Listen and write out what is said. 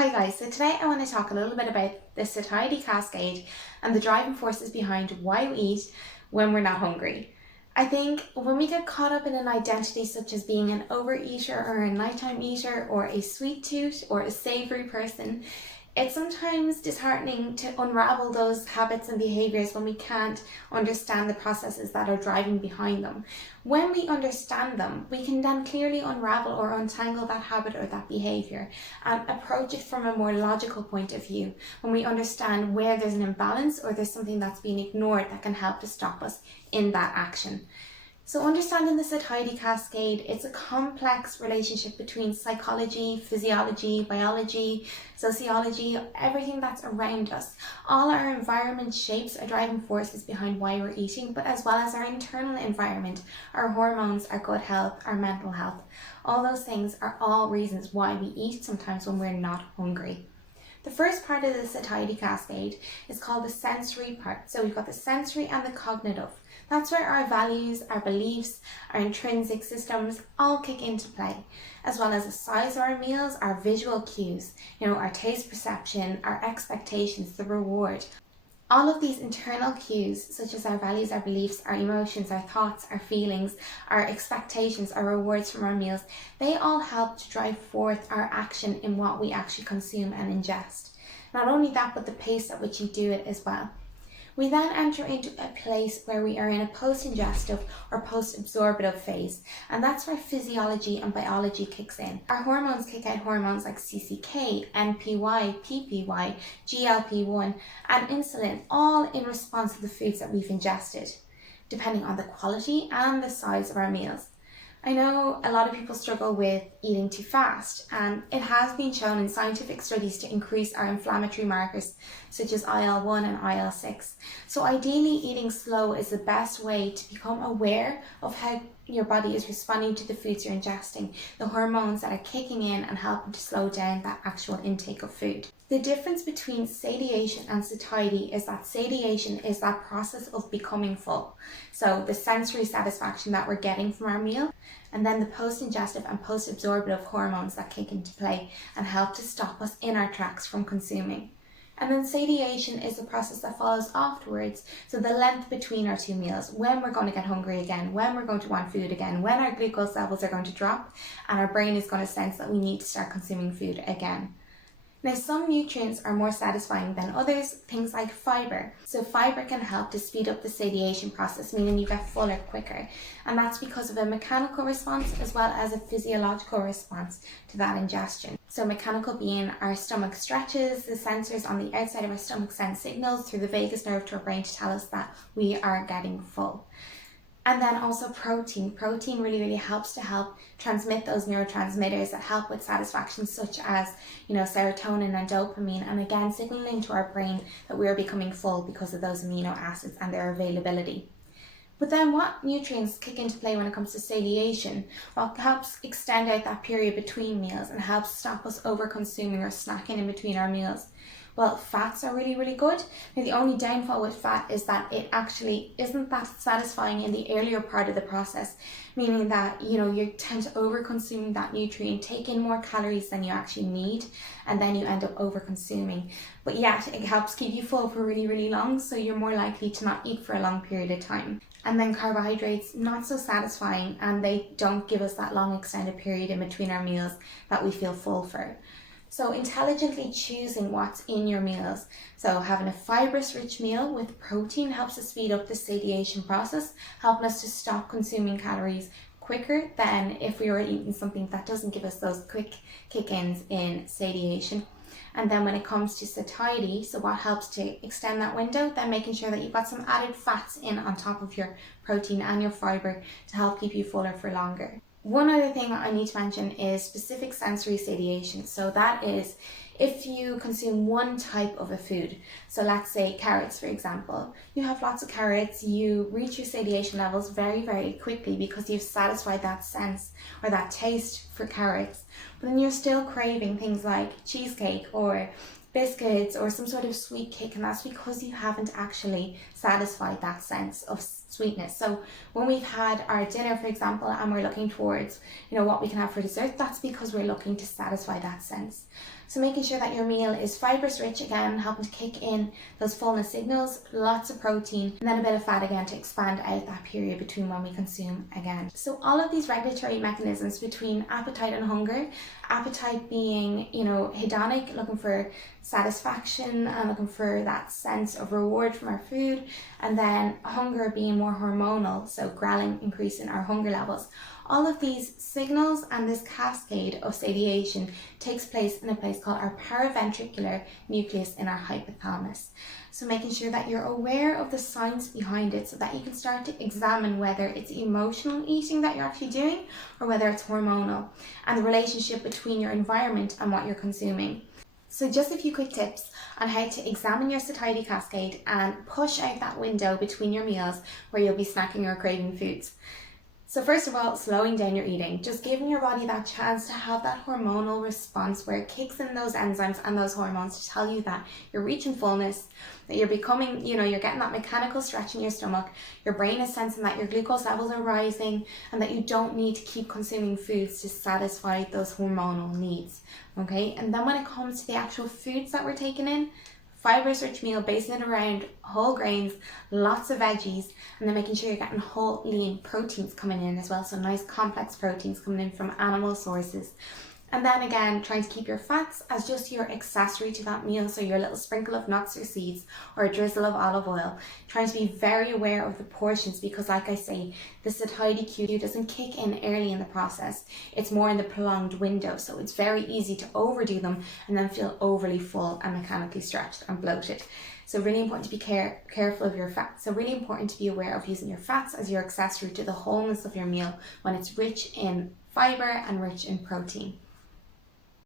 Hi guys, so today I want to talk a little bit about the satiety cascade and the driving forces behind why we eat when we're not hungry. I think when we get caught up in an identity such as being an overeater or a nighttime eater or a sweet tooth or a savory person, it's sometimes disheartening to unravel those habits and behaviours when we can't understand the processes that are driving behind them. When we understand them, we can then clearly unravel or untangle that habit or that behaviour and approach it from a more logical point of view. When we understand where there's an imbalance or there's something that's being ignored that can help to stop us in that action. So understanding the satiety cascade, it's a complex relationship between psychology, physiology, biology, sociology, everything that's around us. All our environment shapes our driving forces behind why we're eating, but as well as our internal environment, our hormones, our gut health, our mental health. All those things are all reasons why we eat sometimes when we're not hungry. The first part of the satiety cascade is called the sensory part. So we've got the sensory and the cognitive. That's where our values, our beliefs, our intrinsic systems all kick into play, as well as the size of our meals, our visual cues, our taste perception, our expectations, the reward. All of these internal cues, such as our values, our beliefs, our emotions, our thoughts, our feelings, our expectations, our rewards from our meals, they all help to drive forth our action in what we actually consume and ingest. Not only that, but the pace at which you do it as well. We then enter into a place where we are in a post-ingestive or post-absorptive phase, and that's where physiology and biology kicks in. Our hormones kick out hormones like CCK, NPY, PPY, GLP-1 and insulin, all in response to the foods that we've ingested, depending on the quality and the size of our meals. I know a lot of people struggle with eating too fast, and it has been shown in scientific studies to increase our inflammatory markers such as IL-1 and IL-6. So ideally, eating slow is the best way to become aware of how your body is responding to the foods you're ingesting, the hormones that are kicking in and helping to slow down that actual intake of food. The difference between satiation and satiety is that satiation is that process of becoming full. So the sensory satisfaction that we're getting from our meal, and then the post-ingestive and post-absorptive hormones that kick into play and help to stop us in our tracks from consuming. And then satiation is the process that follows afterwards. So the length between our two meals, when we're going to get hungry again, when we're going to want food again, when our glucose levels are going to drop and our brain is going to sense that we need to start consuming food again. Now, some nutrients are more satisfying than others, things like fibre. So fibre can help to speed up the satiation process, meaning you get fuller quicker. And that's because of a mechanical response as well as a physiological response to that ingestion. So mechanical being our stomach stretches, the sensors on the outside of our stomach send signals through the vagus nerve to our brain to tell us that we are getting full. And then also protein. Protein really helps to transmit those neurotransmitters that help with satisfaction, such as, serotonin and dopamine, and again, signaling to our brain that we are becoming full because of those amino acids and their availability. But then what nutrients kick into play when it comes to satiation? Well, it helps extend out that period between meals and helps stop us over consuming or snacking in between our meals. Well, fats are really good. Now, the only downfall with fat is that it actually isn't that satisfying in the earlier part of the process, meaning that, you tend to over-consume that nutrient, take in more calories than you actually need, and then you end up over-consuming. But yet, it helps keep you full for really long, so you're more likely to not eat for a long period of time. And then carbohydrates, not so satisfying, and they don't give us that long extended period in between our meals that we feel full for. So intelligently choosing what's in your meals. So having a fibrous rich meal with protein helps to speed up the satiation process, helping us to stop consuming calories quicker than if we were eating something that doesn't give us those quick kick-ins in satiation. And then when it comes to satiety, so what helps to extend that window, then making sure that you've got some added fats in on top of your protein and your fibre to help keep you fuller for longer. One other thing I need to mention is specific sensory satiation. So that is if you consume one type of a food. So let's say carrots, for example. You have lots of carrots, you reach your satiation levels very quickly because you've satisfied that sense or that taste for carrots. But then you're still craving things like cheesecake or biscuits or some sort of sweet cake, and that's because you haven't actually satisfied that sense of sweetness. So when we've had our dinner, for example, and we're looking towards what we can have for dessert, that's because we're looking to satisfy that sense. So making sure that your meal is fibrous rich, again, helping to kick in those fullness signals, lots of protein, and then a bit of fat again to expand out that period between when we consume again. So all of these regulatory mechanisms between appetite and hunger, appetite being, hedonic, looking for satisfaction and looking for that sense of reward from our food, and then hunger being more hormonal, so ghrelin increasing our hunger levels. All of these signals and this cascade of satiation takes place in a place called our paraventricular nucleus in our hypothalamus. So making sure that you're aware of the science behind it so that you can start to examine whether it's emotional eating that you're actually doing or whether it's hormonal, and the relationship between your environment and what you're consuming. So just a few quick tips on how to examine your satiety cascade and push out that window between your meals where you'll be snacking or craving foods. So first of all, slowing down your eating, just giving your body that chance to have that hormonal response where it kicks in those enzymes and those hormones to tell you that you're reaching fullness, that you're becoming, you're getting that mechanical stretch in your stomach, your brain is sensing that your glucose levels are rising and that you don't need to keep consuming foods to satisfy those hormonal needs, okay? And then when it comes to the actual foods that we're taking in, fibrous rich meal, basing it around whole grains, lots of veggies, and then making sure you're getting whole lean proteins coming in as well. So nice complex proteins coming in from animal sources. And then again, trying to keep your fats as just your accessory to that meal. So your little sprinkle of nuts or seeds or a drizzle of olive oil. Trying to be very aware of the portions because, like I say, the satiety cue doesn't kick in early in the process. It's more in the prolonged window. So it's very easy to overdo them and then feel overly full and mechanically stretched and bloated. So really important to be careful of your fats. So really important to be aware of using your fats as your accessory to the wholeness of your meal when it's rich in fiber and rich in protein.